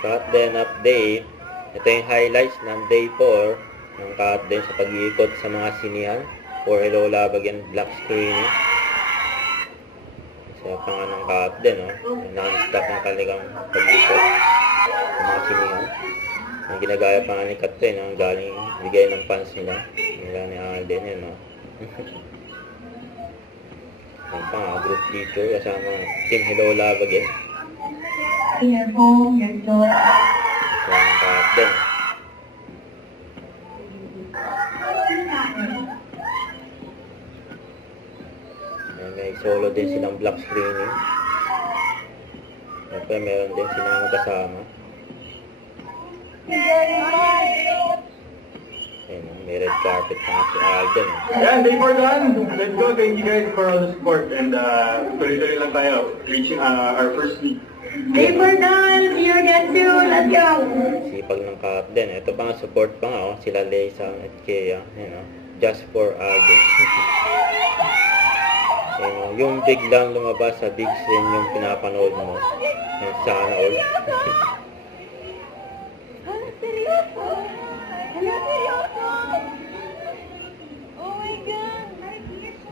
Cut din update. Ito yung highlights ng day 4 ng cut din sa pag-iikot sa mga sinihan for Hello Love Again black screening. Sa panganang cut din, non-stop ng talagang pag-iikot sa mga sinihan. Yung ginagaya pa nga ni Kat din, galing bigay ng fans nila ni Alden yun, no? Yung pa nga, group picture kasama Team Hello Love Again. Your home, your door. So, yung cut din. May solo din silang black screening. Siyempre, meron din silang kasama. Ayun, may red carpet pa nga si Alden. Yeah, day 4 done. Let's go. Thank you guys for all the support. And tuloy-tuloy lang tayo. Reaching our first week. Day 4 done. See you again soon. Let's go. Sipag ng cut din. Ito pa nga, support pa nga, sila Leisam at Kea. Ayun, just for Alden. Ayun, yung biglang lumabas sa big screen yung pinapanood mo. Ayun, sana all. Oh my God!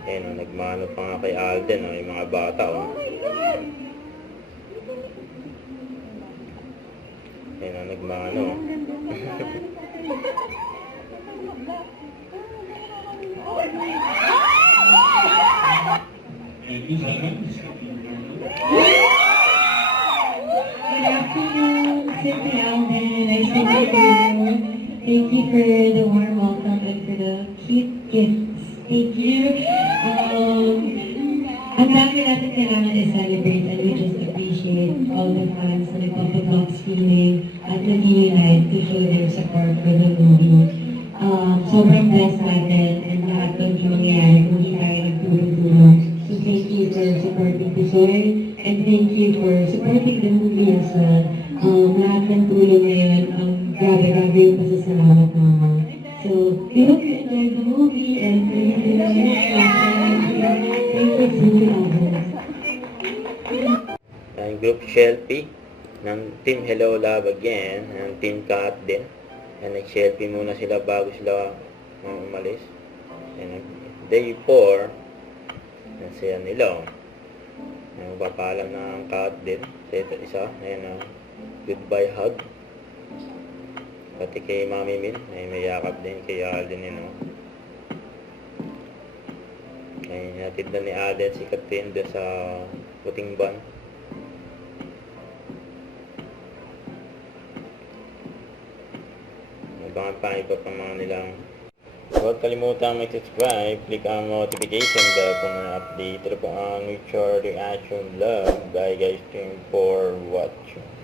Ayun, nagmano pa nga kay Alden, yung mga bata, Ayun, nagmano. Good afternoon, Cynthia Alden. Nice to meet you. Thank you for the warm welcome and for the cute gifts. Thank you. Ang dami natin kailangan i-celebrate and we just appreciate all the fans na nagpapag-box feeling at nag-unite to show their support for the movie. Sobrang blessed natin and lahat ng nangyayari kung hindi tayo nagtulong-tulong. So thank you for supporting Pisoy and thank you for supporting the movie as well. Lahat ng tulong ngayon, grabe yung pasasalamat naman. So, we hope you enjoyed the movie and for you to know thank you Yung group selfie ng Team Hello Love Again, ng Team Kat din. Nag-selfie muna sila bago sila umalis. Day 4, nasaya nila. Magpapalam ng Kat din. Sa ito isa, goodbye hug. Pati kay Mami Min, may yakap din kay Alden May hatid na ni Alden si Katin doon sa puting ban. Abangan pa iba pa mga nilang. Huwag kalimutan mag-subscribe, click ang notification bell kung may update. Ito po ang Mutual Reaction Vlog. Bye guys, thank you for watching.